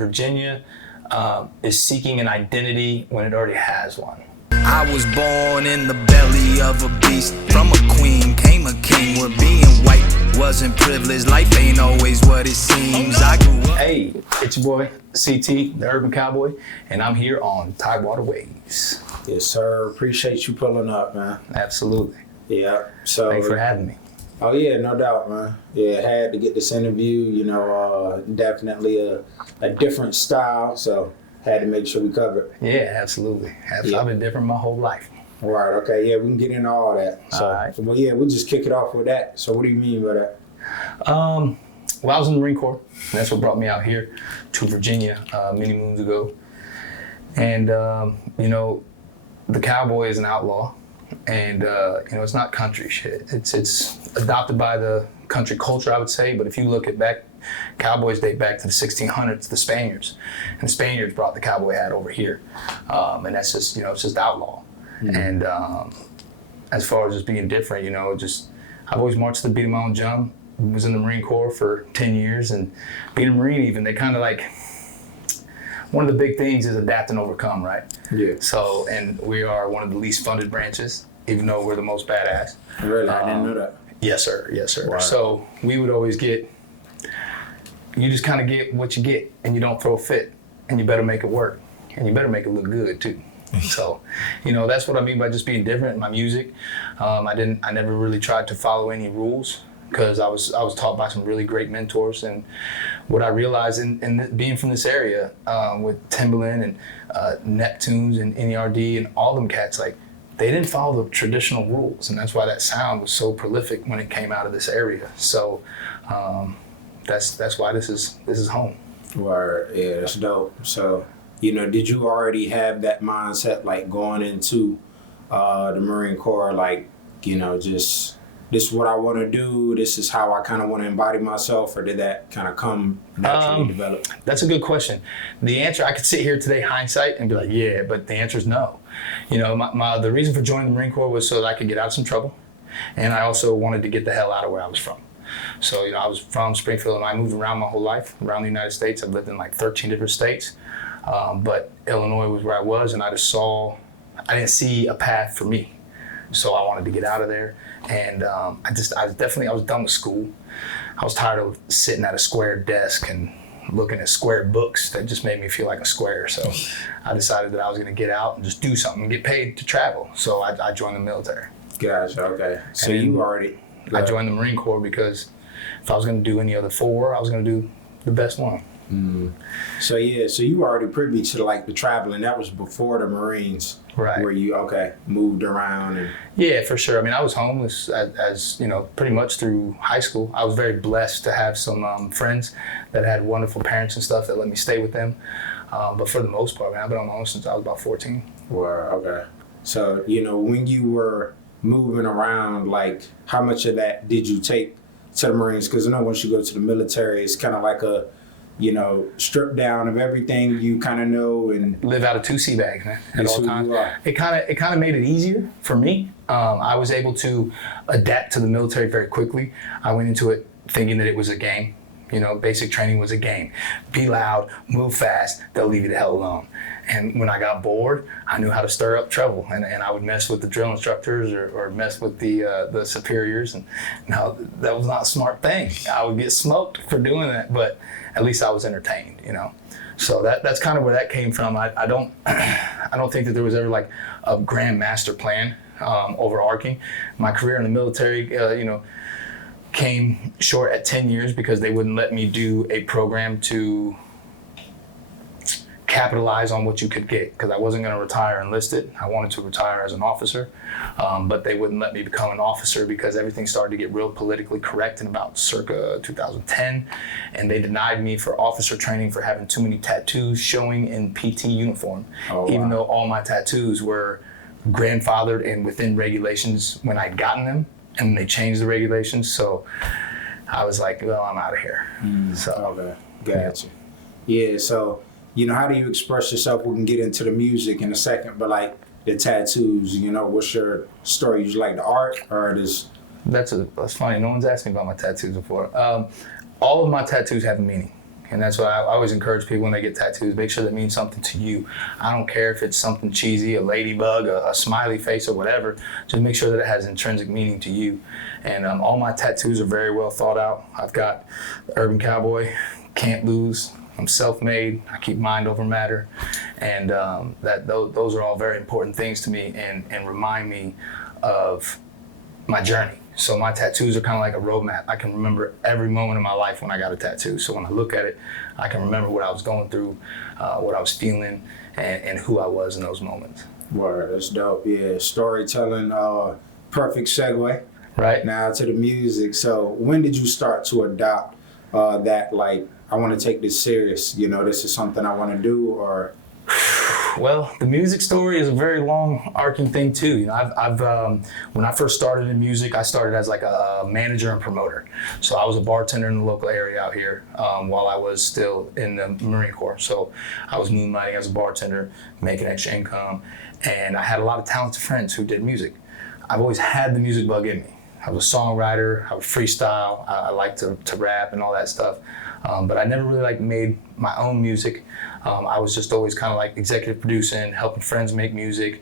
Virginia is seeking an identity when it already has one. I was born in the belly of a beast. From a queen came a king. Where being white wasn't privileged. Life ain't always what it seems. I grew up. Hey, it's your boy CT, the Urban Cowboy, and I'm here on Tidewater Waves. Yes, sir. Appreciate you pulling up, man. Absolutely. Yeah. So Thanks for having me. Oh yeah, no doubt, man. Yeah, had to get this interview. Definitely a different style. So had to make sure we cover it. Yeah, absolutely. Yeah. I've been different my whole life. Right. Okay. Yeah, we can get into all that. So, all right. Well, yeah, we'll just kick it off with that. So, what do you mean by that? Well, I was in the Marine Corps. And that's what brought me out here to Virginia many moons ago. And, the cowboy is an outlaw. And, it's not country shit. It's adopted by the country culture, I would say. But if you look at cowboys date back to the 1600s, the Spaniards. And the Spaniards brought the cowboy hat over here. And that's just, it's just outlaw. Mm-hmm. And as far as just being different, I've always marched to the beat of my own drum. Was in the Marine Corps for 10 years. And being a Marine even, they kind of like, one of the big things is adapt and overcome, right? Yeah. So, and we are one of the least funded branches, even though we're the most badass. Really? I didn't know that. Yes, sir. Yes, sir. Wow. So we would always you just kind of get what you get, and you don't throw a fit, and you better make it work, and you better make it look good too. So, that's what I mean by just being different in my music. I never really tried to follow any rules because I was taught by some really great mentors. And what I realized in being from this area with Timbaland and Neptunes and NERD and all them cats, like, they didn't follow the traditional rules, and that's why that sound was so prolific when it came out of this area. So that's why this is home. Word. Yeah, that's dope. So, did you already have that mindset, like, going into the Marine Corps, like, just this is what I want to do, this is how I kind of want to embody myself, or did that kind of come naturally develop? That's a good question. The answer, I could sit here today, hindsight, and be like, yeah, but the answer is no. The reason for joining the Marine Corps was so that I could get out of some trouble, and I also wanted to get the hell out of where I was from. So, I was from Springfield, and I moved around my whole life, around the United States. I've lived in like 13 different states, but Illinois was where I was, and I didn't see a path for me. So I wanted to get out of there, and I was done with school. I was tired of sitting at a square desk and looking at square books. That just made me feel like a square. So I decided that I was going to get out and just do something and get paid to travel. So I joined the military. Gotcha. Okay. So I joined the Marine Corps because if I was going to do any other four, I was going to do the best one. Mm. So you were already privy to like the traveling. That was before the Marines, right? Where you moved around and yeah, for sure. I mean, I was homeless as pretty much through high school. I was very blessed to have some friends that had wonderful parents and stuff that let me stay with them. But for the most part, man, I've been on my own since I was about 14. Well, okay. So when you were moving around, like how much of that did you take to the Marines? Because I know once you go to the military, it's kind of like a strip down of everything you kind of know and live out of 2 sea bags, man, at all times. It kind of made it easier for me. I was able to adapt to the military very quickly. I went into it thinking that it was a game. Basic training was a game. Be loud, move fast, they'll leave you the hell alone. And when I got bored, I knew how to stir up trouble. And I would mess with the drill instructors or mess with the superiors. And no, that was not a smart thing. I would get smoked for doing that, but at least I was entertained, So that's kind of where that came from. I don't think that there was ever like a grand master plan overarching. My career in the military, came short at 10 years because they wouldn't let me do a program to capitalize on what you could get, because I wasn't going to retire enlisted. I wanted to retire as an officer, but they wouldn't let me become an officer because everything started to get real politically correct in about circa 2010, and they denied me for officer training for having too many tattoos showing in PT uniform, even though all my tattoos were grandfathered and within regulations when I'd gotten them, and they changed the regulations. So I was like, well, I'm out of here. Okay, gotcha. Yeah, so how do you express yourself? We can get into the music in a second, but like the tattoos, what's your story? You just like the art, or this? That's funny. No one's asked me about my tattoos before. All of my tattoos have a meaning. And that's what I always encourage people when they get tattoos. Make sure that means something to you. I don't care if it's something cheesy, a ladybug, a smiley face, or whatever. Just make sure that it has intrinsic meaning to you. And all my tattoos are very well thought out. I've got the Urban Cowboy, Can't Lose. I'm self-made. I keep mind over matter. And those are all very important things to me and remind me of my journey. So my tattoos are kind of like a roadmap. I can remember every moment of my life when I got a tattoo. So when I look at it, I can remember what I was going through, what I was feeling, and who I was in those moments. Word, that's dope. Yeah, storytelling, perfect segue. Right. Now to the music. So when did you start to adopt that, like, I want to take this serious, you know, this is something I want to do, or? Well, the music story is a very long arcing thing too. You know, I've when I first started in music, I started as like a manager and promoter. So I was a bartender in the local area out here while I was still in the Marine Corps. So I was moonlighting as a bartender, making extra income, and I had a lot of talented friends who did music. I've always had the music bug in me. I was a songwriter, I would freestyle, I like to rap and all that stuff. But I never really like made my own music. I was just always kind of like executive producing, helping friends make music,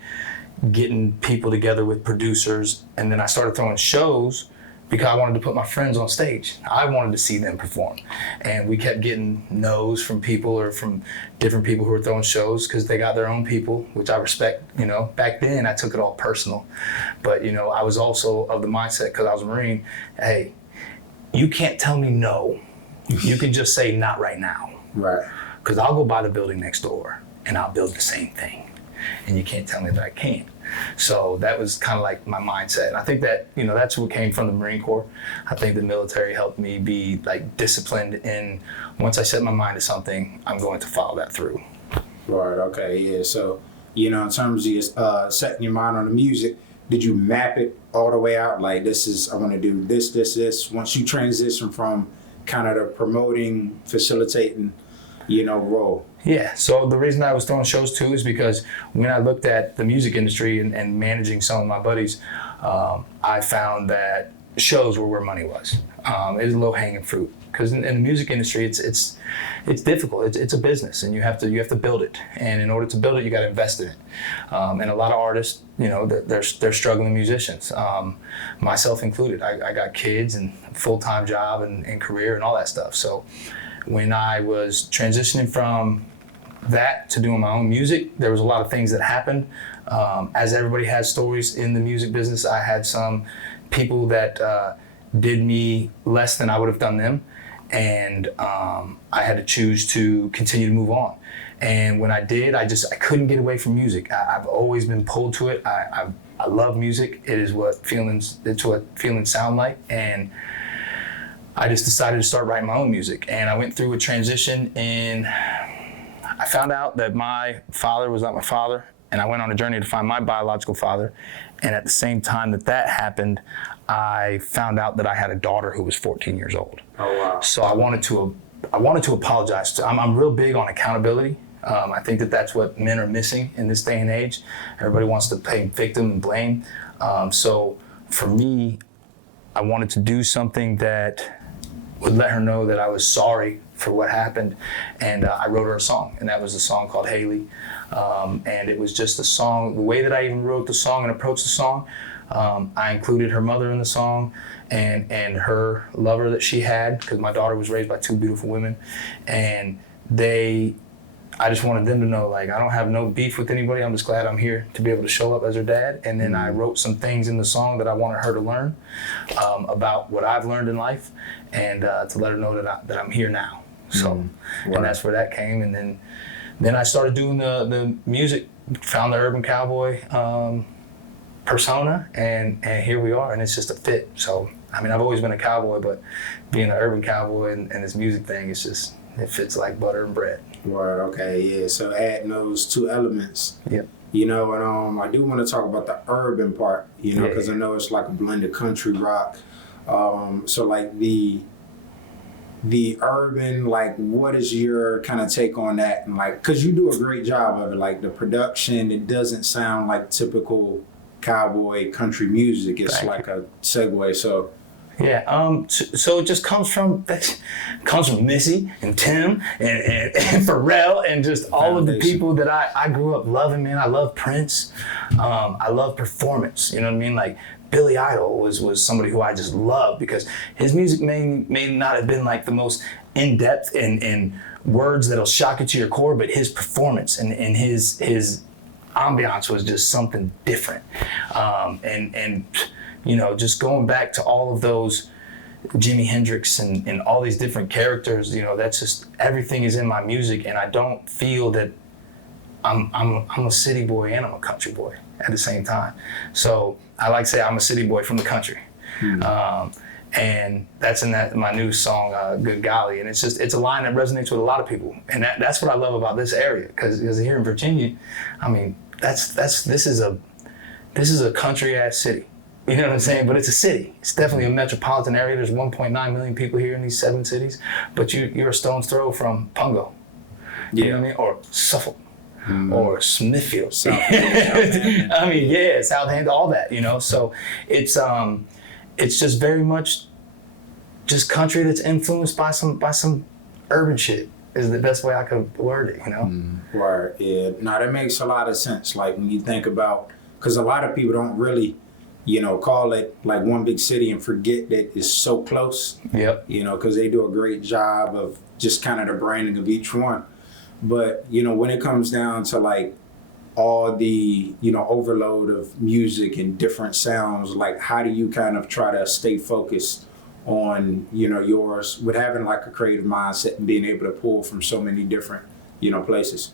getting people together with producers. And then I started throwing shows because I wanted to put my friends on stage. I wanted to see them perform. And we kept getting no's from people or from different people who were throwing shows because they got their own people, which I respect. You know, back then I took it all personal. But, you know, I was also of the mindset, because I was a Marine, hey, you can't tell me no. You can just say not right now. Right. Because I'll go buy the building next door and I'll build the same thing. And you can't tell me that I can't. So that was kind of like my mindset. And I think that, you know, that's what came from the Marine Corps. I think the military helped me be like disciplined in, once I set my mind to something, I'm going to follow that through. Right, okay, yeah. So, you know, in terms of setting your mind on the music, did you map it all the way out? Like, this is, I want to do this. Once you transition from kind of the promoting, facilitating, you know, role. Yeah, so the reason I was throwing shows too is because when I looked at the music industry and managing some of my buddies, I found that shows were where money was. It was low hanging fruit, because in the music industry, it's difficult. It's a business, and you have to build it. And in order to build it, you got to invest in it. And a lot of artists, you know, they're struggling musicians, myself included. I got kids and full-time job and career and all that stuff. So when I was transitioning from that to doing my own music, there was a lot of things that happened. As everybody has stories in the music business, I had some people that did me less than I would have done them. And I had to choose to continue to move on. And when I did, I couldn't get away from music. I've always been pulled to it. I love music. It's what feelings sound like. And I just decided to start writing my own music. And I went through a transition, and I found out that my father was not my father. And I went on a journey to find my biological father. And at the same time that happened, I found out that I had a daughter who was 14 years old. Oh, wow. So I wanted to apologize. I'm real big on accountability. I think that's what men are missing in this day and age. Everybody wants to play victim and blame. So for me, I wanted to do something that would let her know that I was sorry for what happened. And I wrote her a song, and that was a song called Haley. And it was just a song, the way that I even wrote the song and approached the song, I included her mother in the song and her lover that she had, because my daughter was raised by two beautiful women. And I just wanted them to know, like, I don't have no beef with anybody. I'm just glad I'm here to be able to show up as her dad. And then I wrote some things in the song that I wanted her to learn about what I've learned in life, and to let her know that I'm here now. So, and that's where that came. And then I started doing the music, found the Urban Cowboy persona, and here we are, and it's just a fit. So, I mean, I've always been a cowboy, but being an urban cowboy and this music thing, it fits like butter and bread. Right, okay, yeah. So adding those two elements. Yep. You know, and I do want to talk about the urban part, you know, because I know it's like a blend of country rock. So like the urban, like, what is your kind of take on that? And like, because you do a great job of it, like the production, it doesn't sound like typical cowboy country music. It's like a segue. So Yeah, so it just comes from Missy and Tim and Pharrell and just all of the people that I grew up loving, man. I love Prince. I love performance, you know what I mean? Like Billy Idol was somebody who I just loved because his music may not have been like the most in-depth and words that'll shock you to your core, but his performance and his ambiance was just something different. And you know, just going back to all of those Jimi Hendrix and all these different characters, you know, that's just, everything is in my music, and I don't feel that I'm a city boy and I'm a country boy at the same time. So I like to say I'm a city boy from the country. And that's in my new song, Good Golly. And it's a line that resonates with a lot of people. And that's what I love about this area, because here in Virginia, I mean, this is a country ass city. You know what I'm saying? But it's a city. It's definitely a metropolitan area. There's 1.9 million people here in these 7 cities, but you're a stone's throw from Pungo. You know what I mean? Or Suffolk. Or Smithfield. I mean, yeah, Southampton, all that, you know? So it's just very much just country that's influenced by some urban shit is the best way I could word it, you know? Right, yeah. No, that makes a lot of sense. Like when you think about, because a lot of people don't really, you know, call it like one big city and forget that it's so close. Yep. You know, because they do a great job of just kind of the branding of each one. But, you know, when it comes down to like all the, you know, overload of music and different sounds, like how do you kind of try to stay focused on, you know, yours with having like a creative mindset and being able to pull from so many different, you know, places?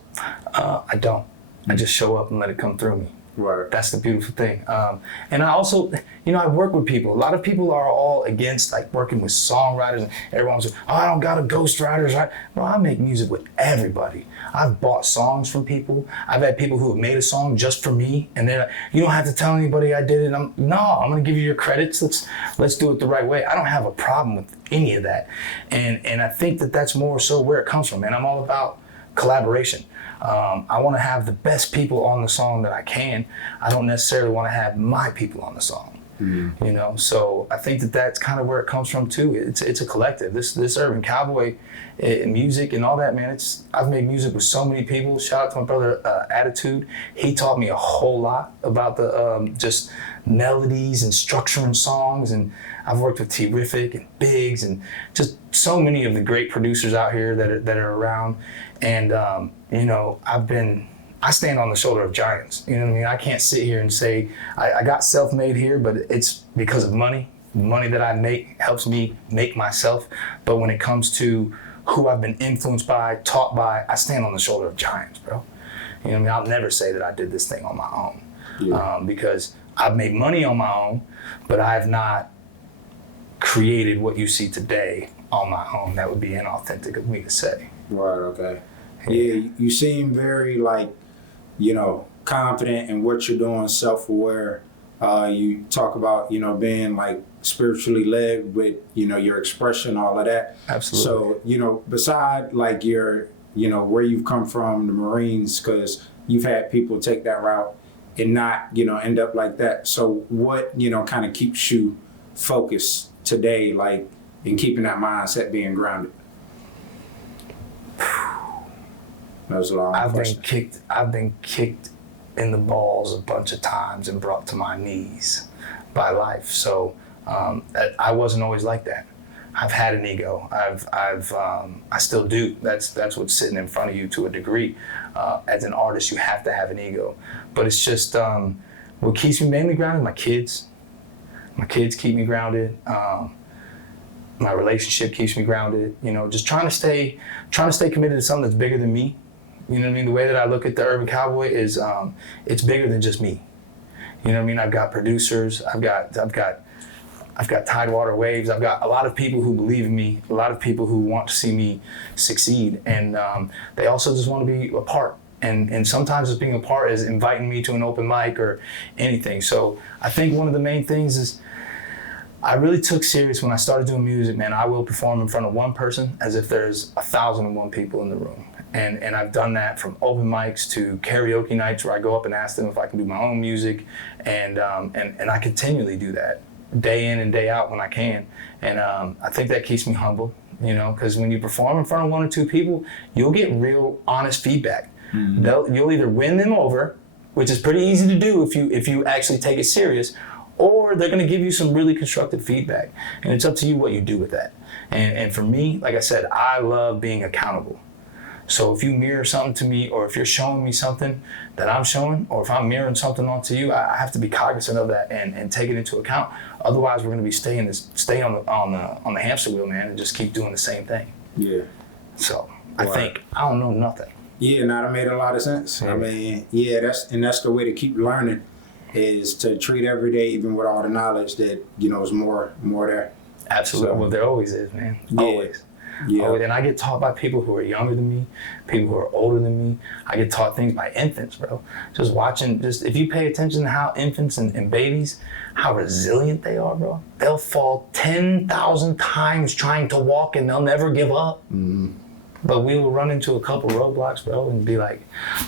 I don't. I just show up and let it come through me. Right. That's the beautiful thing. And I also, you know, I work with people. A lot of people are all against like working with songwriters, and everyone's like, oh, I don't got a ghostwriters, right? Well, I make music with everybody. I've bought songs from people. I've had people who have made a song just for me, and they're like, you don't have to tell anybody I did it. I'm gonna give you your credits. Let's do it the right way. I don't have a problem with any of that. And I think that that's more so where it comes from, man. I'm all about collaboration. I want to have the best people on the song that I can. I don't necessarily want to have my people on the song, you know? So I think that that's kind of where it comes from too. It's a collective. This urban cowboy music and all that, man, I've made music with so many people. Shout out to my brother, Attitude. He taught me a whole lot about the just melodies and structuring songs. And I've worked with Terrific and Biggs and just so many of the great producers out here that are around. And, you know, I stand on the shoulder of giants. You know what I mean? I can't sit here and say, I got self-made here, but it's because of money. The money that I make helps me make myself. But when it comes to who I've been influenced by, taught by, I stand on the shoulder of giants, bro. You know what I mean? I'll never say that I did this thing on my own, because I've made money on my own, but I've not created what you see today on my own. That would be inauthentic of me to say. Right, okay. Yeah, you seem very like, you know, confident in what you're doing, self-aware. You talk about, you know, being like spiritually led with, you know, your expression, all of that. Absolutely. So, you know, beside like your, you know, where you've come from, the Marines, because you've had people take that route and not, you know, end up like that. So what, you know, kind of keeps you focused today, like in keeping that mindset being grounded? That was a long question. I've been kicked in the balls a bunch of times and brought to my knees by life. So I wasn't always like that. I've had an ego. I still do. That's what's sitting in front of you to a degree. As an artist, you have to have an ego. But it's just what keeps me mainly grounded. My kids. My kids keep me grounded. My relationship keeps me grounded. You know, just trying to stay committed to something that's bigger than me. You know what I mean? The way that I look at the Urban Cowboy is it's bigger than just me. You know what I mean? I've got producers. I've got Tidewater Waves. I've got a lot of people who believe in me, a lot of people who want to see me succeed. And they also just want to be a part. And sometimes just being a part is inviting me to an open mic or anything. So I think one of the main things is I really took serious when I started doing music, man. I will perform in front of one person as if there's 1,001 people in the room. And I've done that from open mics to karaoke nights where I go up and ask them if I can do my own music. And I continually do that. day in and day out when I can. And I think that keeps me humble, you know, because when you perform in front of 1 or 2 people, you'll get real honest feedback. You'll either win them over, which is pretty easy to do if you actually take it serious, or they're gonna give you some really constructive feedback. And it's up to you what you do with that. And for me, like I said, I love being accountable. So if you mirror something to me, or if you're showing me something that I'm showing, or if I'm mirroring something onto you, I have to be cognizant of that and take it into account. Otherwise, we're going to be stay on the hamster wheel, man, and just keep doing the same thing. Yeah. So I think I don't know nothing. Yeah, that made a lot of sense. I mean, yeah, that's the way to keep learning, is to treat every day, even with all the knowledge, that is more there. Absolutely. So, well, there always is, man. Yeah. Always. Yeah. And I get taught by people who are younger than me, people who are older than me. I get taught things by infants, bro. Just watching, if you pay attention to how infants and babies, how resilient they are, bro. They'll fall 10,000 times trying to walk and they'll never give up. Mm-hmm. But we will run into a couple roadblocks, bro, and be like,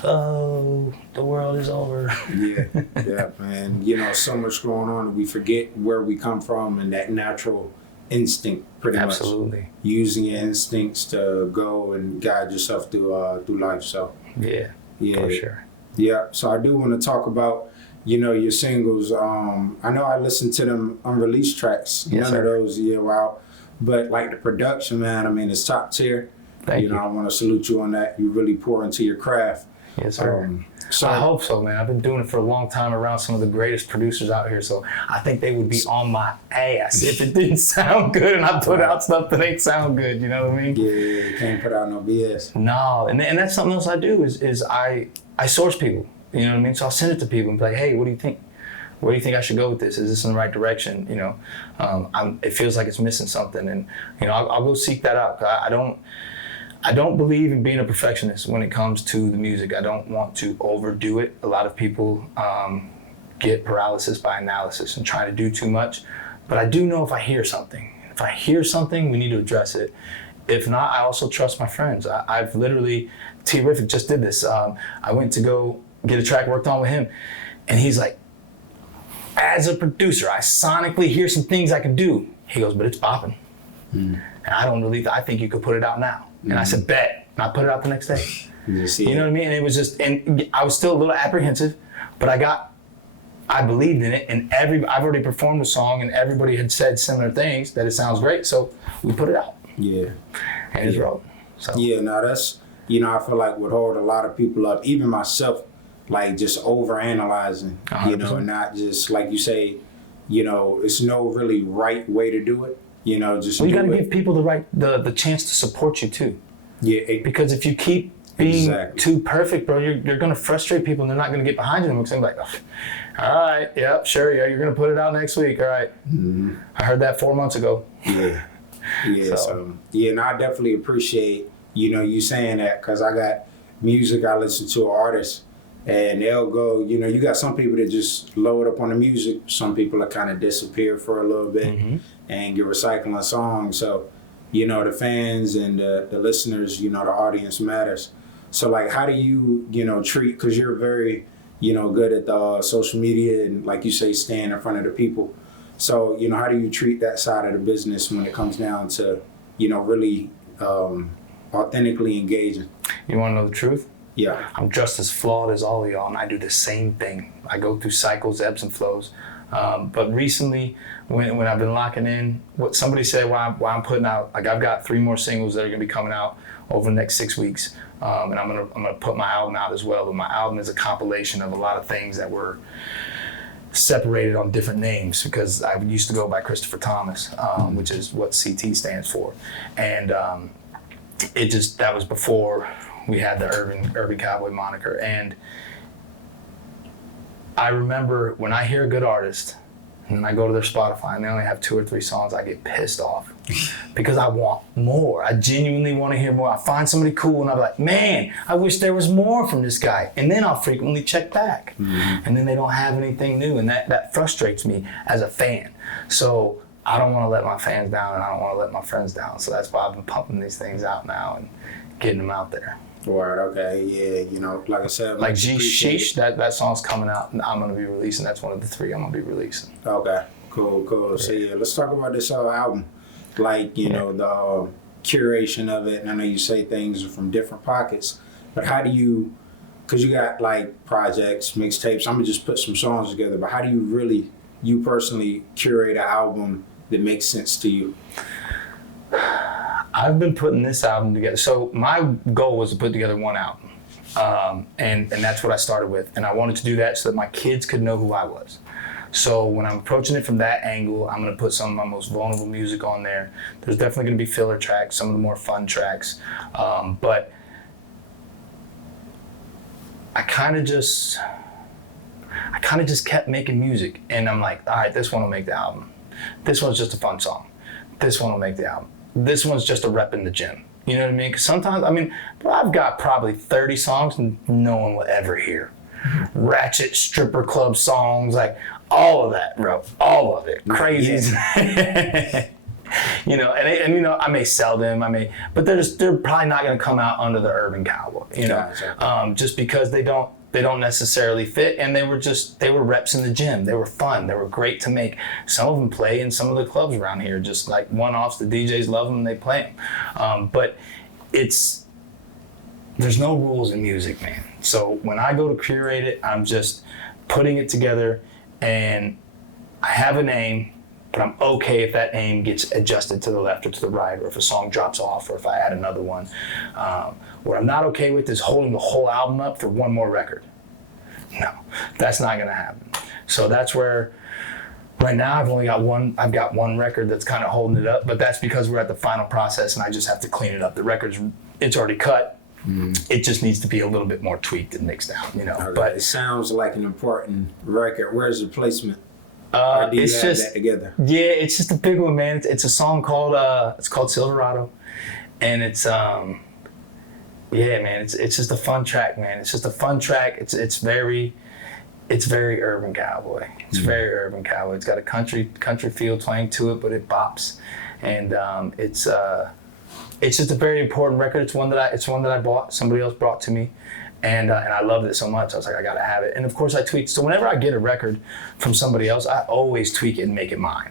oh, the world is over. Yeah, man. So much going on, and we forget where we come from and that natural instinct, pretty Absolutely. much. Using your instincts to go and guide yourself through life. So Yeah, for sure. Yeah. So I do want to talk about, your singles. I know I listened to them unreleased tracks. Yes, None of those out. But like the production, man, I mean, it's top tier. Thank you. I want to salute you on that. You really pour into your craft. Yes, sir. So I hope so, man. I've been doing it for a long time around some of the greatest producers out here, so I think they would be on my ass if it didn't sound good and I put out stuff that ain't sound good, you know what I mean? Yeah, can't put out no BS. No, and that's something else I do is I source people, you know what I mean? So I'll send it to people and be like, hey, what do you think? Where do you think I should go with this? Is this in the right direction? It feels like it's missing something, and I'll go seek that out. I don't believe in being a perfectionist when it comes to the music. I don't want to overdo it. A lot of people get paralysis by analysis and try to do too much. But I do know if I hear something. If I hear something, we need to address it. If not, I also trust my friends. I've literally, T-Rific just did this. I went to go get a track worked on with him. And he's like, as a producer, I sonically hear some things I can do. He goes, but it's bopping. And I think you could put it out now. And I said, bet. And I put it out the next day. You know what I mean? And it was just, and I was still a little apprehensive, but I believed in it. And I've already performed the song and everybody had said similar things, that it sounds great. So we put it out. Yeah. And it's rolling. So. Yeah, that's, I feel like would hold a lot of people up, even myself, like just over-analyzing, 100%. and not just, like you say, it's no really right way to do it. Just you got to give people the chance to support you too. Yeah. Because if you keep being too perfect, bro, you're going to frustrate people and they're not going to get behind you. They're going to be like, oh, all right, yep, sure, yeah, you're going to put it out next week, all right. Mm-hmm. I heard that 4 months ago. Yeah. So, and I definitely appreciate, you saying that, because I got music I listen to, artists, and they'll go, you got some people that just load up on the music. Some people that kind of disappear for a little bit and get recycling songs. So, the fans and the listeners, the audience matters. So, like, how do you, treat, because you're very, good at the social media and, like you say, staying in front of the people. So, how do you treat that side of the business when it comes down to, really authentically engaging? You want to know the truth? Yeah. I'm just as flawed as all of y'all, and I do the same thing. I go through cycles, ebbs and flows. But recently, when I've been locking in, what somebody said why I'm putting out, like I've got 3 more singles that are gonna be coming out over the next 6 weeks, and I'm gonna put my album out as well. But my album is a compilation of a lot of things that were separated on different names, because I used to go by Christopher Thomas, which is what CT stands for, and that was before we had the urban cowboy moniker. And I remember when I hear a good artist and I go to their Spotify and they only have 2 or 3 songs, I get pissed off because I want more. I genuinely want to hear more. I find somebody cool and I'm like, man, I wish there was more from this guy. And then I'll frequently check back. And then they don't have anything new, and that frustrates me as a fan. So I don't want to let my fans down, and I don't want to let my friends down. So that's why I've been pumping these things out now and getting them out there. Word, okay, yeah, like I said. Like G Sheesh, that song's coming out, and I'm going to be releasing. That's one of the 3 I'm going to be releasing. Okay, Cool. So yeah, let's talk about this album. Like, you know, the curation of it. And I know you say things are from different pockets, but how do you, because you got like projects, mixtapes, I'm gonna just put some songs together, but how do you personally curate an album that makes sense to you? I've been putting this album together. So my goal was to put together one album. And that's what I started with. And I wanted to do that so that my kids could know who I was. So when I'm approaching it from that angle, I'm going to put some of my most vulnerable music on there. There's definitely going to be filler tracks, some of the more fun tracks. But I kind of just kept making music. And I'm like, all right, this one will make the album. This one's just a fun song. This one will make the album. This one's just a rep in the gym. You know what I mean? Because sometimes, bro, I've got probably 30 songs and no one will ever hear. Ratchet stripper club songs, like all of that, bro. All of it. Crazy. Yeah. You know, and you know, I may sell them, but they're probably not going to come out under the Urban Cowboy, you know, Gotcha. Just because they don't necessarily fit, and they were reps in the gym. They were fun. They were great to make. Some of them play in some of the clubs around here, just like one-offs. The DJs love them and they play them. But there's no rules in music, man. So when I go to curate it, I'm just putting it together, and I have an aim, but I'm okay if that aim gets adjusted to the left or to the right, or if a song drops off, or if I add another one. What I'm not okay with is holding the whole album up for one more record. No, that's not gonna happen. So that's where, right now I've got one record that's kind of holding it up, but that's because we're at the final process and I just have to clean it up. The it's already cut. It just needs to be a little bit more tweaked and mixed out, you know. Okay. But it sounds like an important record. Where's the placement? Or do you have that together? Yeah, it's just a big one, man. It's a song called Silverado, and it's yeah, man. It's just a fun track, man. It's just a fun track. It's very Urban Cowboy. It's very Urban Cowboy. It's got a country feel twang to it, but it bops, and it's just a very important record. It's one that I bought. Somebody else brought to me. And I loved it so much. I was like, I gotta have it. And of course I tweaked. So whenever I get a record from somebody else, I always tweak it and make it mine.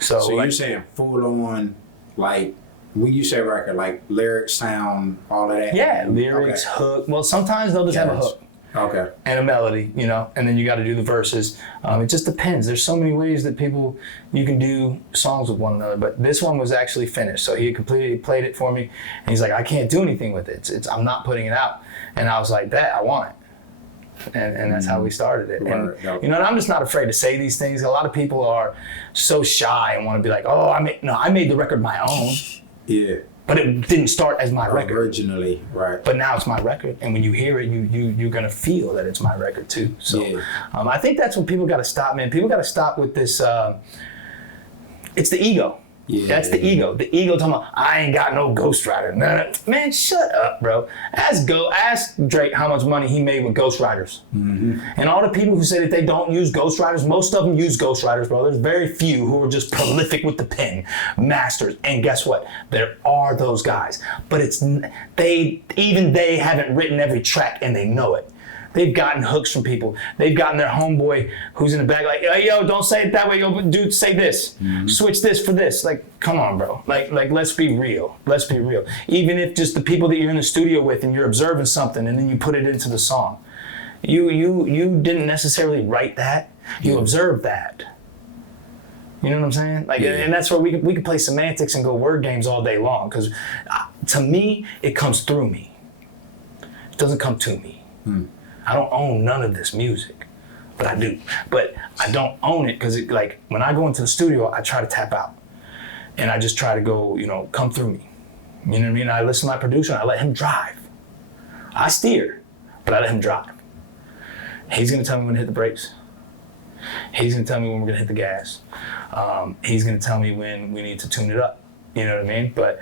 So like, you're saying full on, like, when you say record, like lyrics, sound, all of that? Yeah, lyrics, hook. Well, sometimes they'll just have a hook. Okay. And a melody, you know, and then you got to do the verses. It just depends. There's so many ways that you can do songs with one another. But this one was actually finished, so he completely played it for me, and he's like, I can't do anything with it. I'm not putting it out. And I was like, I want it. And that's how we started it. And you know, and I'm just not afraid to say these things. A lot of people are so shy and want to be like, oh, I made the record my own. Yeah. But it didn't start as my record. Originally, right. But now it's my record, and when you hear it, you're gonna feel that it's my record too. So I think that's when people gotta stop, man. People gotta stop with this, it's the ego. Yeah, that's the ego. The ego talking about, I ain't got no ghostwriter. Nah, man, shut up, bro. Ask Drake how much money he made with ghostwriters. Mm-hmm. And all the people who say that they don't use ghostwriters, most of them use ghostwriters, bro. There's very few who are just prolific with the pen, masters. And guess what? There are those guys. But they haven't written every track and they know it. They've gotten hooks from people. They've gotten their homeboy who's in the back like, hey, yo, don't say it that way. Yo, dude, say this. Mm-hmm. Switch this for this. Like, come on, bro. Like, let's be real. Let's be real. Even if just the people that you're in the studio with and you're observing something and then you put it into the song. You didn't necessarily write that. You observed that. You know what I'm saying? Like, and that's where we can play semantics and go word games all day long. Because to me, it comes through me. It doesn't come to me. I don't own none of this music, but I do. But I don't own it because like when I go into the studio, I try to tap out, and I just try to go, you know, come through me. You know what I mean? I listen to my producer and I let him drive. I steer, but I let him drive. He's gonna tell me when to hit the brakes. He's gonna tell me when we're gonna hit the gas. He's gonna tell me when we need to tune it up. You know what I mean? But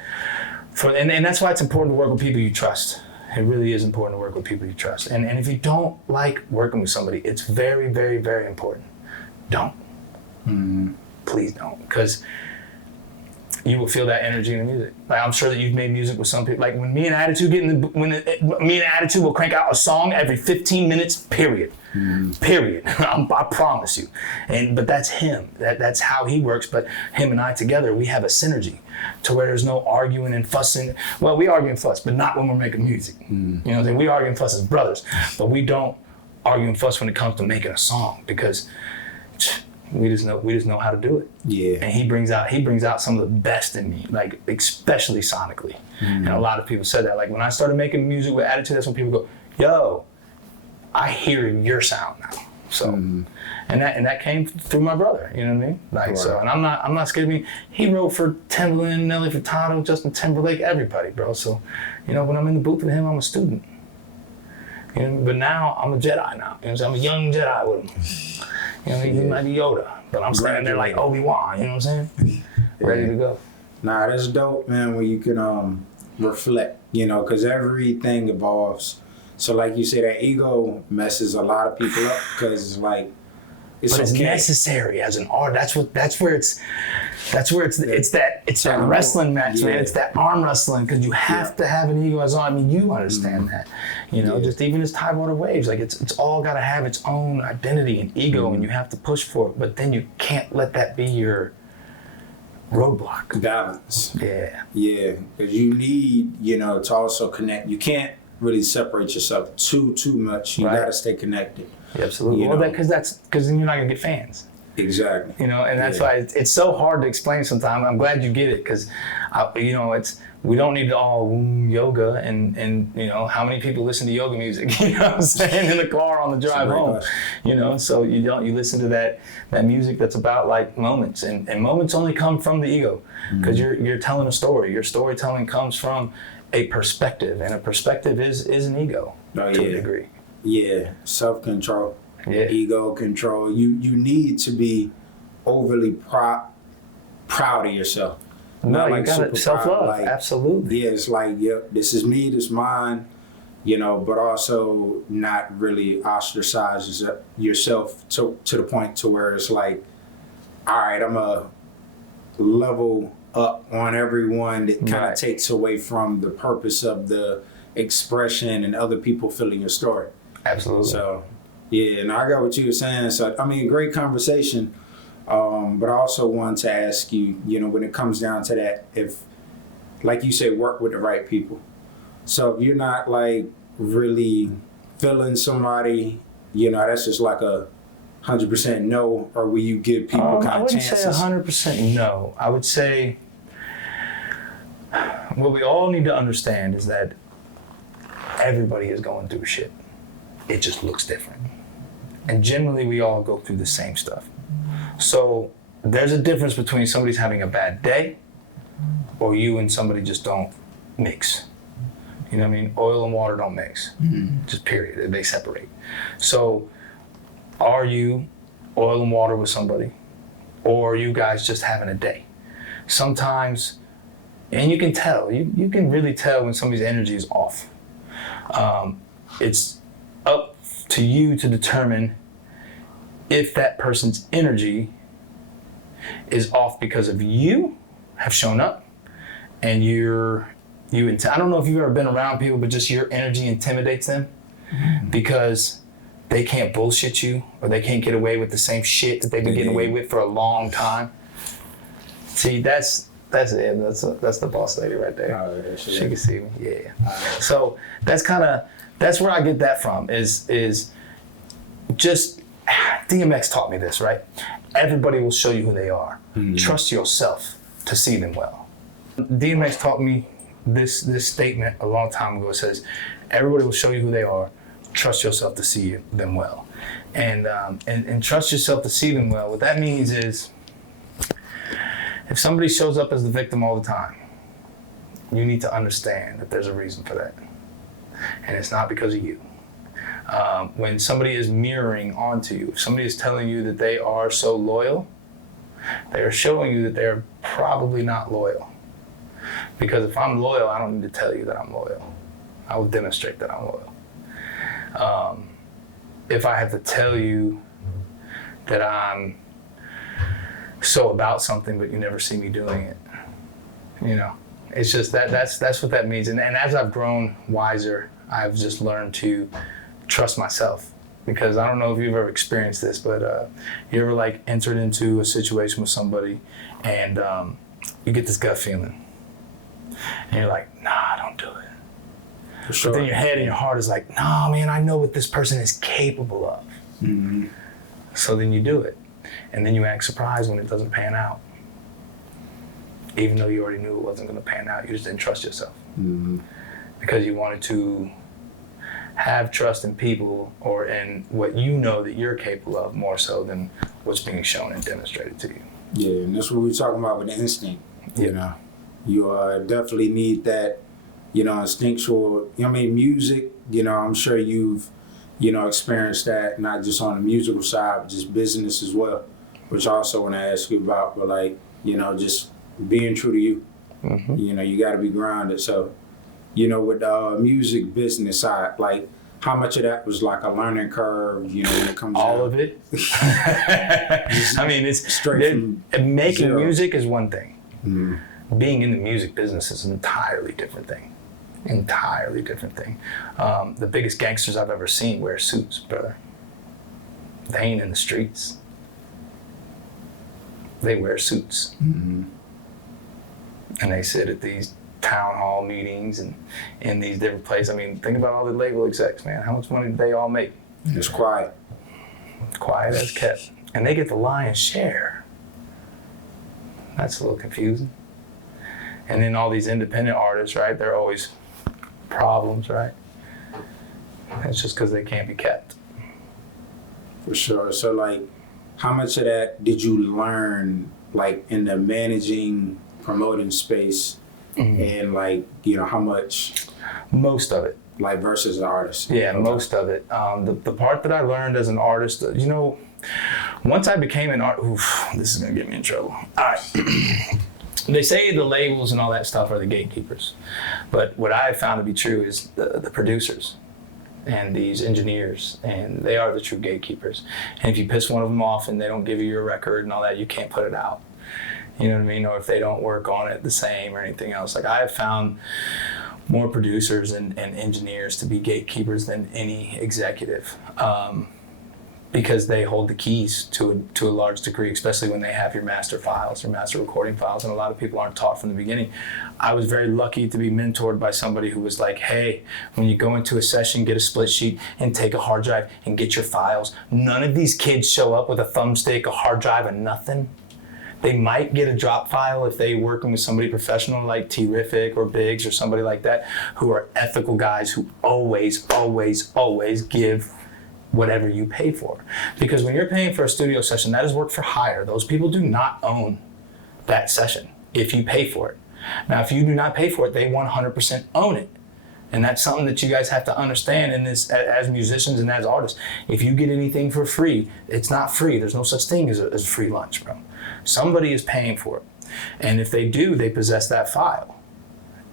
and that's why it's important to work with people you trust. It really is important to work with people you trust. And if you don't like working with somebody, it's very, very, very important. Don't. Please don't. Because you will feel that energy in the music. Like I'm sure that you've made music with some people. Like when me and Attitude me and Attitude will crank out a song every 15 minutes. Period. Period. I promise you. But that's him. That's how he works. But him and I together, we have a synergy to where there's no arguing and fussing. Well, we argue and fuss, but not when we're making music. You know what I'm saying? We argue and fuss as brothers, but we don't argue and fuss when it comes to making a song because we just know how to do it. Yeah. And he brings out some of the best in me, like especially sonically. And a lot of people said that. Like when I started making music with Attitude, that's when people go, "Yo, I hear your sound now." So, and that came through my brother. You know what I mean? Like right. So, and I'm not scared of me. He wrote for Timbaland, Nelly Furtado, Justin Timberlake, everybody, bro. So, you know, when I'm in the booth with him, I'm a student. You know, but now I'm a Jedi now. You know what I'm saying? I'm a young Jedi with him. You know, he might be Yoda, but I'm standing there like Obi-Wan, you know what I'm saying? Ready to go. Nah, that's dope, man, when you can reflect, you know, because everything evolves. So like you say, that ego messes a lot of people up because it's like, it's necessary as an art. That's where it's that wrestling match, man. It's that arm wrestling because you have to have an ego as on. I mean, you understand that, you know. Just even as Tidewater Waves, like it's all got to have its own identity and ego, and you have to push for it. But then you can't let that be your roadblock. Balance. Yeah. Yeah, because you need, you know, to also connect. You can't really separate yourself too much. You got to stay connected. Yeah, absolutely. Well, because then you're not gonna get fans. Exactly. You know, and that's why it's so hard to explain sometimes. I'm glad you get it because, you know, we don't need to all yoga and you know, how many people listen to yoga music? You know what I'm saying? In the car on the drive home. You know, so you listen to that music that's about like moments and moments only come from the ego because you're telling a story. Your storytelling comes from a perspective, and a perspective is an ego to a degree. Yeah, self-control, ego control. You need to be overly proud of yourself. No, you got it. Self-love, like, absolutely. Yeah, it's like, this is me, this is mine, you know, but also not really ostracize yourself to the point to where it's like, all right, I'm a level up on everyone that kind of takes away from the purpose of the expression and other people feeling your story. Absolutely. So, yeah, and I got what you were saying. So, I mean, great conversation. But I also wanted to ask you, you know, when it comes down to that, if, like you say, work with the right people. So if you're not like really feeling somebody, you know, that's just like a 100% no, or will you give people kind of chances? I wouldn't say 100% no. I would say what we all need to understand is that everybody is going through shit. It just looks different. And generally we all go through the same stuff. So there's a difference between somebody's having a bad day or you and somebody just don't mix. You know what I mean? Oil and water don't mix. Just period. They separate. So are you oil and water with somebody or are you guys just having a day? Sometimes, and you can tell, you can really tell when somebody's energy is off. It's up to you to determine if that person's energy is off because of you have shown up and I don't know if you've ever been around people, but just your energy intimidates them because they can't bullshit you or they can't get away with the same shit that they've been getting away with for a long time. See, that's it. That's the boss lady right there. Oh, she can see me. Yeah. So that's where I get that from is just DMX taught me this, right? Everybody will show you who they are. Trust yourself to see them well. DMX taught me this statement a long time ago. It says, everybody will show you who they are. Trust yourself to see them well. And trust yourself to see them well. What that means is if somebody shows up as the victim all the time, you need to understand that there's a reason for that. And it's not because of you. When somebody is mirroring onto you, if somebody is telling you that they are so loyal, they are showing you that they're probably not loyal. Because if I'm loyal, I don't need to tell you that I'm loyal. I will demonstrate that I'm loyal. If I have to tell you that I'm so about something, but you never see me doing it, You know, it's just that's what that means. And as I've grown wiser, I've just learned to trust myself. Because I don't know if you've ever experienced this, but you ever like entered into a situation with somebody and you get this gut feeling. And you're like, nah, don't do it. For sure. But then your head and your heart is like, nah, man, I know what this person is capable of. Mm-hmm. So then you do it. And then you act surprised when it doesn't pan out. Even though you already knew it wasn't going to pan out, you just didn't trust yourself. Mm-hmm. Because you wanted to have trust in people or in what you know that you're capable of more so than what's being shown and demonstrated to you. Yeah, and that's what we're talking about with the instinct. You know, you definitely need that, you know, instinctual. I mean, music. You know, I'm sure you've, you know, experienced that not just on the musical side, but just business as well. Which I also want to ask you about, but like, you know, just being true to you. Mm-hmm. You know, you got to be grounded. So, you know, with the music business side, like how much of that was like a learning curve, you know, when it comes all down? of it. I mean, it's straight from making zero. music is one thing. Mm-hmm. Being in the music business is an entirely different thing. Entirely different thing. The biggest gangsters I've ever seen wear suits, brother. They ain't in the streets. They wear suits. Mm-hmm. And they sit at these town hall meetings and in these different places. I mean, think about all the label execs, man. How much money do they all make? It's quiet. Quiet as kept. And they get the lion's share. That's a little confusing. And then all these independent artists, right? They're always problems, right? It's just because they can't be kept. For sure. So like, how much of that did you learn like in the managing, promoting space? Mm-hmm. And like, you know, how much? Most of it. Like versus the artist? Yeah, most of it. The part that I learned as an artist, you know, once I became an artist, this is gonna get me in trouble. All right. They say the labels and all that stuff are the gatekeepers. But what I have found to be true is the producers and these engineers, and they are the true gatekeepers. And if you piss one of them off and they don't give you your record and all that, you can't put it out. You know what I mean? Or if they don't work on it the same or anything else. Like I have found more producers and engineers to be gatekeepers than any executive. Because they hold the keys to a large degree, especially when they have your master files, your master recording files, and a lot of people aren't taught from the beginning. I was very lucky to be mentored by somebody who was like, hey, when you go into a session, get a split sheet and take a hard drive and get your files. None of these kids show up with a thumbstick, a hard drive, and nothing. They might get a drop file if they're working with somebody professional like T-Rific or Biggs or somebody like that, who are ethical guys who always, always, always give whatever you pay for. Because when you're paying for a studio session, that is work for hire. Those people do not own that session if you pay for it. Now, if you do not pay for it, they 100% own it. And that's something that you guys have to understand in this as musicians and as artists. If you get anything for free, it's not free. There's no such thing as a free lunch, bro. Somebody is paying for it. And if they do, they possess that file.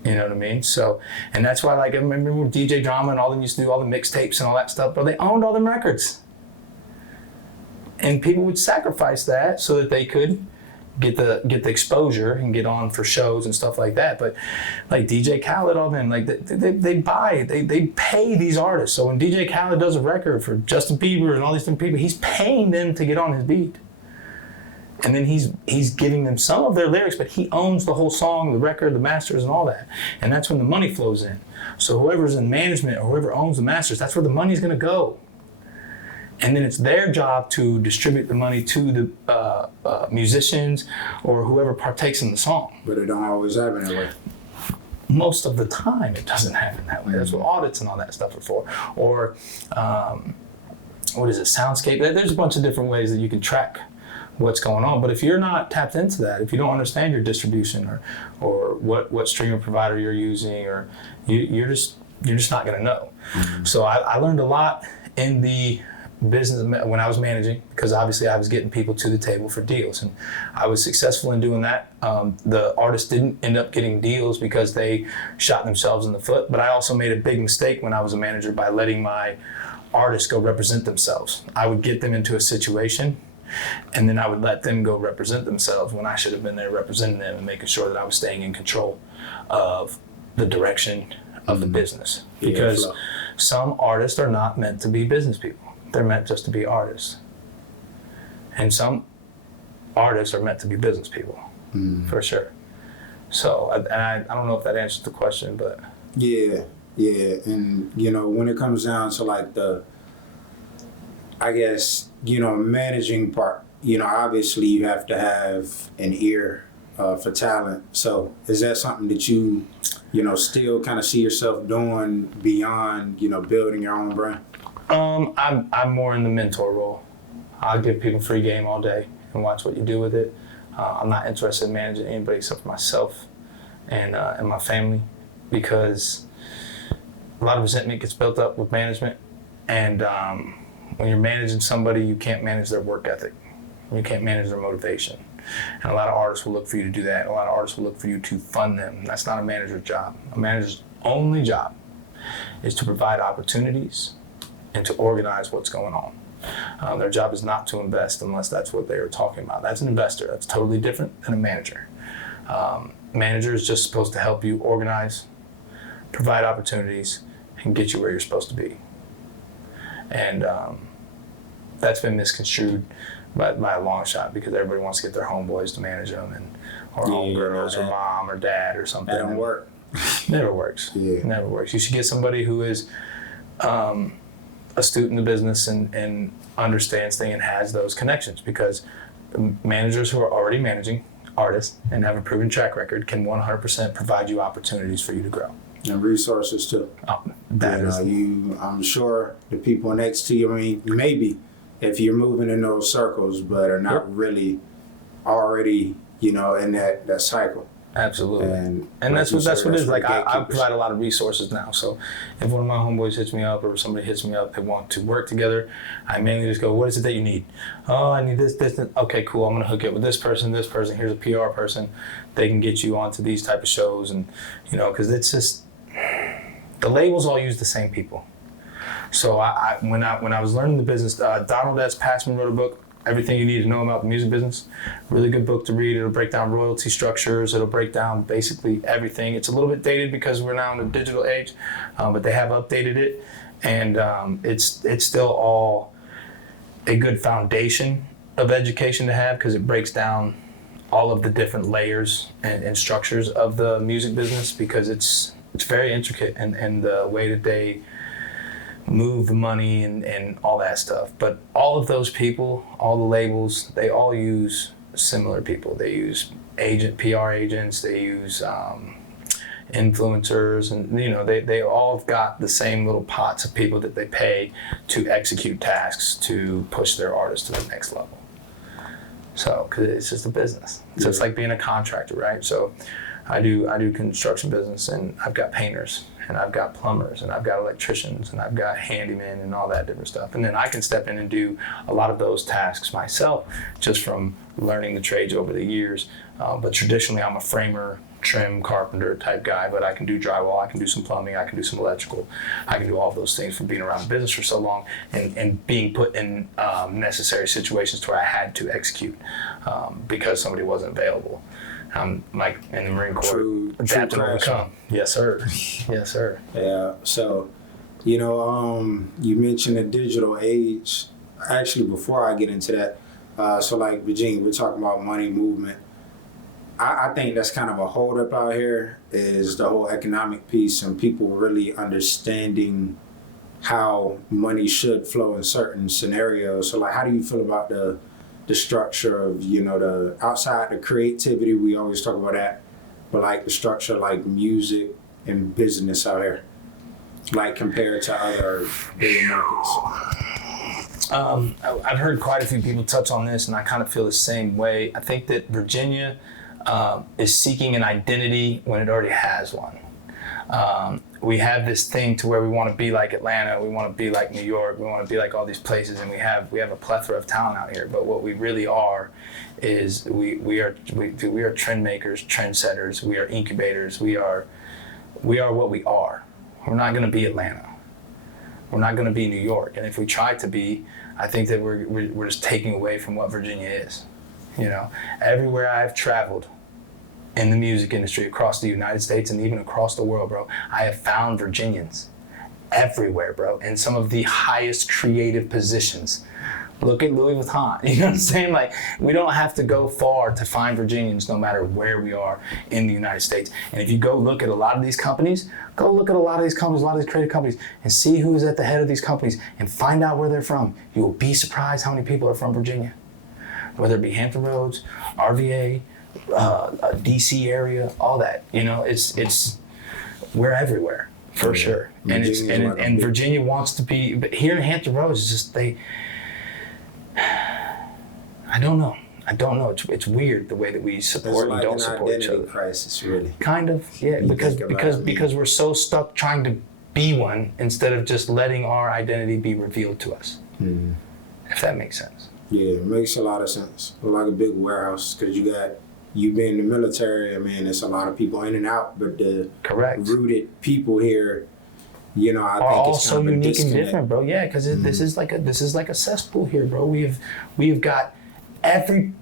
You know what I mean? So, and that's why, like, I remember when DJ Drama and all them used to do all the mixtapes and all that stuff, bro, they owned all them records. And people would sacrifice that so that they could get the exposure and get on for shows and stuff like that. But like DJ Khaled, all them, like they pay these artists. So when DJ Khaled does a record for Justin Bieber and all these different people, he's paying them to get on his beat. And then he's giving them some of their lyrics, but he owns the whole song, the record, the masters, and all that. And that's when the money flows in. So whoever's in management or whoever owns the masters, that's where the money's gonna go. And then it's their job to distribute the money to the musicians or whoever partakes in the song. But it don't always happen that way. Most of the time, it doesn't happen that way. That's what audits and all that stuff are for. Or what is it, Soundscape? There's a bunch of different ways that you can track what's going on. But if you're not tapped into that, if you don't understand your distribution or what streaming provider you're using, or you're just not gonna know. Mm-hmm. So I learned a lot in the business when I was managing, because obviously I was getting people to the table for deals, and I was successful in doing that. The artists didn't end up getting deals because they shot themselves in the foot, but I also made a big mistake when I was a manager by letting my artists go represent themselves. I would get them into a situation And then I would let them go represent themselves when I should have been there representing them and making sure that I was staying in control of the direction of the business. Because some artists are not meant to be business people. They're meant just to be artists. And some artists are meant to be business people, for sure. So, I don't know if that answers the question, but. Yeah. And, when it comes down to like managing part, obviously you have to have an ear for talent. So is that something that you still kind of see yourself doing beyond, building your own brand? I'm more in the mentor role. I'll give people free game all day and watch what you do with it. I'm not interested in managing anybody except for myself and my family, because a lot of resentment gets built up with management. And when you're managing somebody, you can't manage their work ethic. You can't manage their motivation. And a lot of artists will look for you to do that. A lot of artists will look for you to fund them. That's not a manager's job. A manager's only job is to provide opportunities and to organize what's going on. Their job is not to invest unless that's what they are talking about. That's an investor. That's totally different than a manager. Manager is just supposed to help you organize, provide opportunities, and get you where you're supposed to be. And that's been misconstrued by a long shot, because everybody wants to get their homeboys to manage them, or homegirls, or mom, or dad, or something. That don't work. Never works. Yeah. Never works. You should get somebody who is astute in the business and understands things and has those connections, because managers who are already managing artists and have a proven track record can 100% provide you opportunities for you to grow. And resources too. I'm sure the people next to you, maybe if you're moving in those circles, but are not really already, in that cycle. Absolutely. And that's what it is. Like, I provide a lot of resources now. So if one of my homeboys hits me up, or somebody hits me up, they want to work together, I mainly just go, what is it that you need? Oh, I need this. Okay, cool. I'm going to hook you up with this person. Here's a PR person. They can get you onto these type of shows. And, because it's just, the labels all use the same people. So when I was learning the business, Donald S. Passman wrote a book, Everything You Need to Know About the Music Business. Really good book to read. It'll break down royalty structures. It'll break down basically everything. It's a little bit dated because we're now in the digital age, but they have updated it, and it's still all a good foundation of education to have, because it breaks down all of the different layers and structures of the music business, because it's very intricate in the way that they move the money and all that stuff. But all of those people, all the labels, they all use similar people. They use PR agents, they use influencers, and they all have got the same little pots of people that they pay to execute tasks to push their artists to the next level. So, because it's just a business. So it's like being a contractor, right? So I do construction business, and I've got painters, and I've got plumbers, and I've got electricians, and I've got handymen, and all that different stuff. And then I can step in and do a lot of those tasks myself, just from learning the trades over the years. But traditionally, I'm a framer, trim, carpenter type guy, but I can do drywall, I can do some plumbing, I can do some electrical. I can do all of those things from being around the business for so long and being put in necessary situations to where I had to execute because somebody wasn't available. Like in the Marine Corps, adapt and overcome. Yes, sir. Yes, sir. Yeah. So, you mentioned the digital age. Actually, before I get into that, so like Virginia, we're talking about money movement. I think that's kind of a holdup out here, is the whole economic piece and people really understanding how money should flow in certain scenarios. So, like, how do you feel about the structure of, the outside, the creativity, we always talk about that, but like the structure, like music and business out here, like compared to other big markets? I've heard quite a few people touch on this, and I kind of feel the same way. I think that Virginia is seeking an identity when it already has one. We have this thing to where we want to be like Atlanta, we want to be like New York, we want to be like all these places, and we have a plethora of talent out here. But what we really are is we are trend makers, trendsetters, we are incubators, we are what we are. We're not going to be Atlanta. We're not going to be New York. And if we try to be, I think that we're just taking away from what Virginia is. You know, everywhere I've traveled in the music industry across the United States and even across the world, bro, I have found Virginians everywhere, bro, in some of the highest creative positions. Look at Louis Vuitton, you know what I'm saying? Like, we don't have to go far to find Virginians no matter where we are in the United States. And if you go look at a lot of these companies, a lot of these creative companies, and see who's at the head of these companies and find out where they're from. You will be surprised how many people are from Virginia. Whether it be Hampton Roads, RVA, DC area, all that, you know, we're everywhere for sure. And Virginia wants to be, but here in Hampton Roads, it's just I don't know. It's weird the way that we support and don't support each other. Crisis, really. Kind of, yeah. Because we're so stuck trying to be one instead of just letting our identity be revealed to us. Mm. If that makes sense. Yeah, it makes a lot of sense. Like a big warehouse, because you being in the military. I mean, there's a lot of people in and out, but the rooted people here, you know, I think all it's so kind of unique and different, bro. Yeah, because this is like a cesspool here, bro. We've got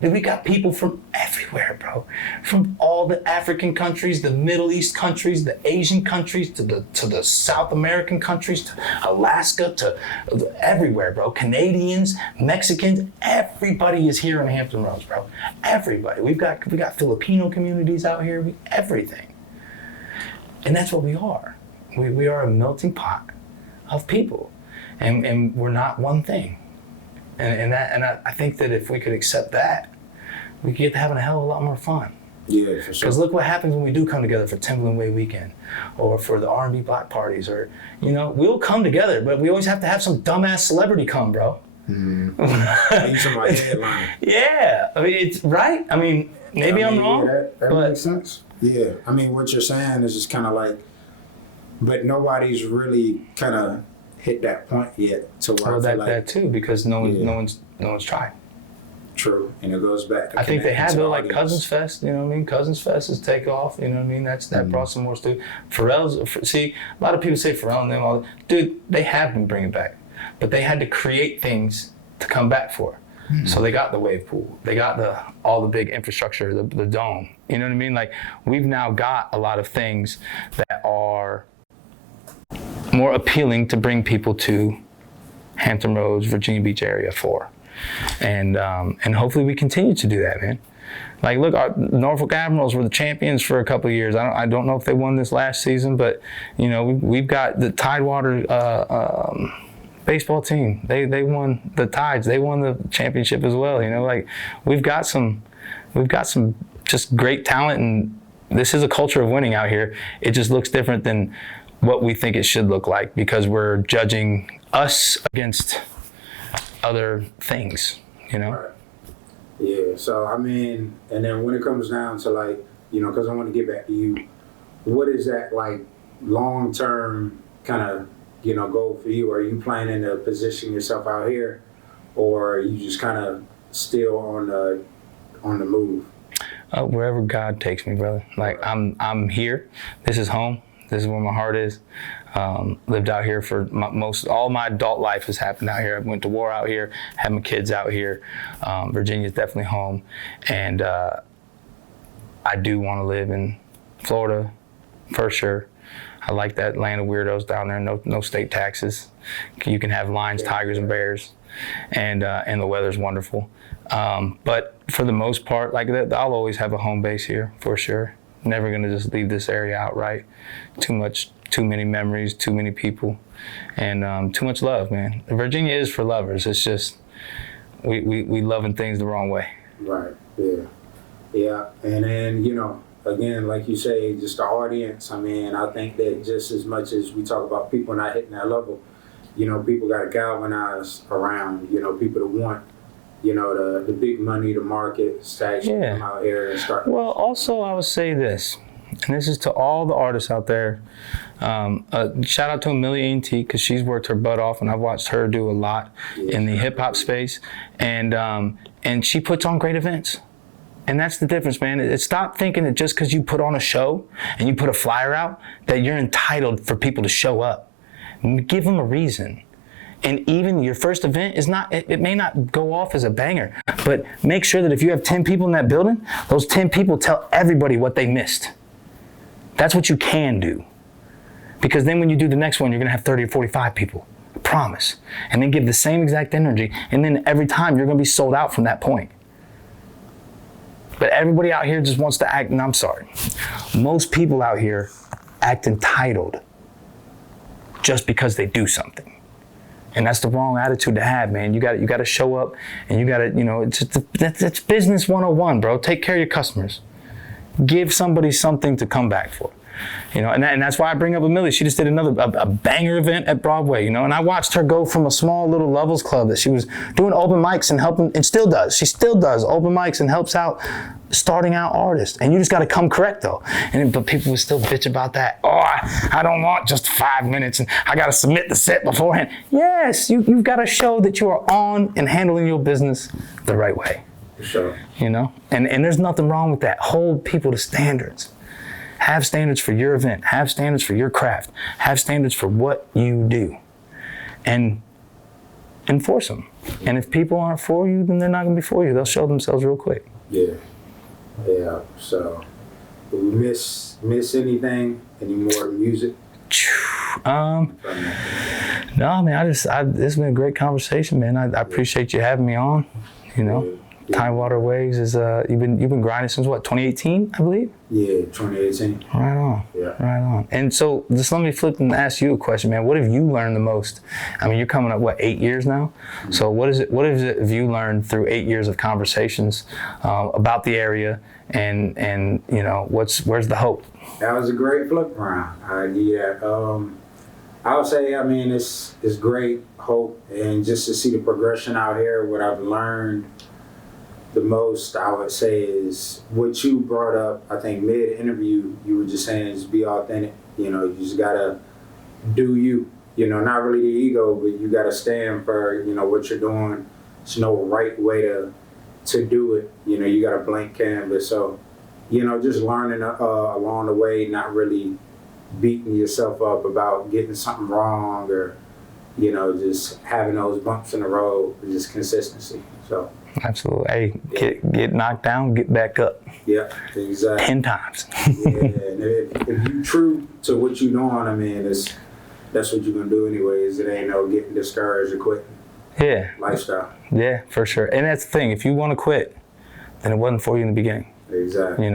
we got people from everywhere, bro. From all the African countries, the Middle East countries, the Asian countries, to the South American countries, to Alaska, to everywhere, bro. Canadians, Mexicans, everybody is here in Hampton Roads, bro. Everybody. We got Filipino communities out here. Everything, and that's what we are. We are a melting pot of people, and we're not one thing. And I think that if we could accept that, we could get to having a hell of a lot more fun. Yeah, for sure. Because look what happens when we do come together for Timberland Way Weekend, or for the R&B block parties, or, you know, we'll come together, but we always have to have some dumbass celebrity come, bro. Headline. Yeah, I mean, it's right. I mean, maybe I'm wrong. That makes sense. Yeah, I mean, what you're saying is just kind of like, but nobody's really kind of hit that point yet to where that too, because no one's tried. True, and it goes back to I think they had though, like Cousins Fest, you know what I mean? Cousins Fest is take off, you know what I mean? That brought some more students. See, a lot of people say Pharrell and them all, dude, they have been bringing back, but they had to create things to come back for. Mm-hmm. So they got the wave pool, they got all the big infrastructure, the dome, you know what I mean? Like, we've now got a lot of things that are more appealing to bring people to Hampton Roads, Virginia Beach area for. And hopefully we continue to do that, man. Like, look, our Norfolk Admirals were the champions for a couple of years. I don't know if they won this last season, but, you know, we've got the Tidewater baseball team. They won the Tides. They won the championship as well. You know, like, we've got some just great talent, and this is a culture of winning out here. It just looks different than what we think it should look like, because we're judging us against other things, you know? Right. Yeah, so I mean, and then when it comes down to, like, you know, because I want to get back to you, what is that, like, long-term kind of, you know, goal for you? Are you planning to position yourself out here, or are you just kind of still on the move? Wherever God takes me, brother. Like, I'm here. This is home. This is where my heart is. Lived out here for all my adult life has happened out here. I went to war out here, had my kids out here. Virginia's definitely home. And I do want to live in Florida for sure. I like that land of weirdos down there. No state taxes. You can have lions, tigers, and bears. And the weather's wonderful. But for the most part, like that, I'll always have a home base here for sure. Never gonna just leave this area outright. Too many memories, too many people, and too much love, man. Virginia is for lovers. It's just we loving things the wrong way. Right. Yeah. And then, you know, again, like you say, just the audience. I mean, I think that just as much as we talk about people not hitting that level, you know, people got to galvanize around, you know, people that want, you know, the big money, the market, to actually come out here and start. Well, also, I would say this, and this is to all the artists out there. Shout out to Amelia A&T, because she's worked her butt off, and I've watched her do a lot in the hip hop space, and she puts on great events. And that's the difference, man. Stop thinking that just because you put on a show and you put a flyer out that you're entitled for people to show up. Give them a reason. And even your first event is not, it may not go off as a banger, but make sure that if you have 10 people in that building, those 10 people tell everybody what they missed. That's what you can do. Because then when you do the next one, you're gonna have 30 or 45 people, I promise. And then give the same exact energy, and then every time you're gonna be sold out from that point. But everybody out here just wants to act, and I'm sorry, most people out here act entitled just because they do something. And that's the wrong attitude to have, man. You got to show up, and you got to, it's business 101, bro. Take care of your customers. Give somebody something to come back for. And that's why I bring up Amelia. She just did a banger event at Broadway, and I watched her go from a small little levels club that she was doing open mics and helping, and still does. She still does open mics and helps out starting out artists. And you just got to come correct though. But people would still bitch about that. Oh, I don't want just 5 minutes and I got to submit the set beforehand. Yes, you've got to show that you are on and handling your business the right way. For sure. And there's nothing wrong with that. Hold people to standards. Have standards for your event. Have standards for your craft. Have standards for what you do. And enforce them. And if people aren't for you, then they're not going to be for you. They'll show themselves real quick. Yeah. So, do we miss anything? Any more music? No, man. This has been a great conversation, man. I appreciate you having me on. Tidewater Waves is you've been grinding since what, 2018, I believe? Yeah, 2018. Right on. Yeah. Right on. And so just let me flip and ask you a question, man. What have you learned the most? I mean, you're coming up 8 years now? Mm-hmm. So what have you learned through 8 years of conversations about the area, and where's the hope? That was a great flip around. I would say, it's great hope, and just to see the progression out here, what I've learned the most, I would say, is what you brought up. I think mid-interview, you were just saying, just be authentic. You just gotta do you. Not really the ego, but you gotta stand for, what you're doing. There's no right way to do it. You got a blank canvas. So, just learning along the way, not really beating yourself up about getting something wrong, or, just having those bumps in the road, just consistency. So. Absolutely. Hey, get knocked down, get back up. Yeah, exactly. 10 times. Yeah, and if you're true to what you're doing, that's what you're gonna do anyways. It ain't no getting discouraged or quitting. Yeah. Lifestyle. Yeah, for sure. And that's the thing. If you want to quit, then it wasn't for you in the beginning. Exactly.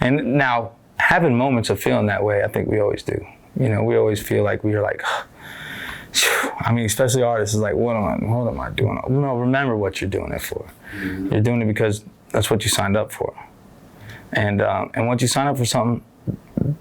And now having moments of feeling that way, I think we always do. We always feel like we're like. Especially artists is like, what am I doing? Remember what you're doing it for. Mm-hmm. You're doing it because that's what you signed up for. And once you sign up for something,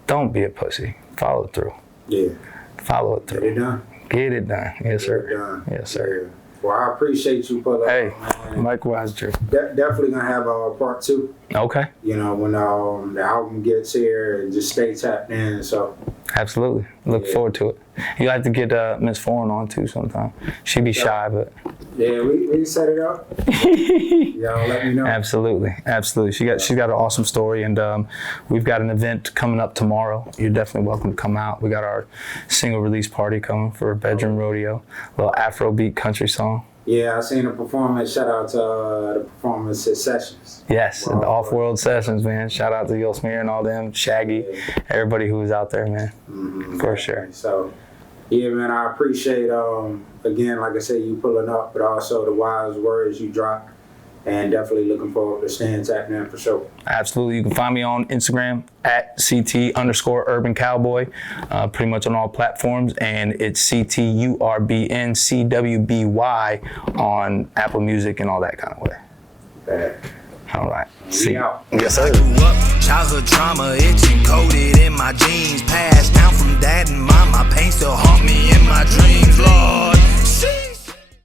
don't be a pussy. Follow through. Yeah. Follow it through. Get it done. Get it done. Yes, sir. Get it done. Yes, sir. Yeah. Well, I appreciate you pulling up. Hey, man. Likewise, Drew. Definitely gonna have part 2. Okay. When the album gets here, and just stay tapped in. So. Absolutely. Look forward to it. You have to get Miss Foreign on too sometime. She'd be shy, but. Yeah, we set it up. Y'all let me know. Absolutely. She's got an awesome story, and we've got an event coming up tomorrow. You're definitely welcome to come out. We got our single release party coming for Bedroom Rodeo, a little Afrobeat country song. Yeah, I seen a performance. Shout out to the performance at Sessions. Yes, the Off-World Sessions, man. Shout out to Yosmir and all them, Shaggy, everybody who was out there, man. Mm-hmm. For sure. So, yeah, man, I appreciate, again, like I said, you pulling up, but also the wise words you dropped. And definitely looking forward to staying tapped in for sure. Absolutely. You can find me on Instagram at CT_Urban Cowboy, pretty much on all platforms. And it's CTURBNCWBY on Apple Music and all that kind of way. All right. See you. Yes, sir. I grew up, childhood trauma, it's encoded in my genes. Passed down from dad and mom, my pain still haunt me in my dreams, Lord.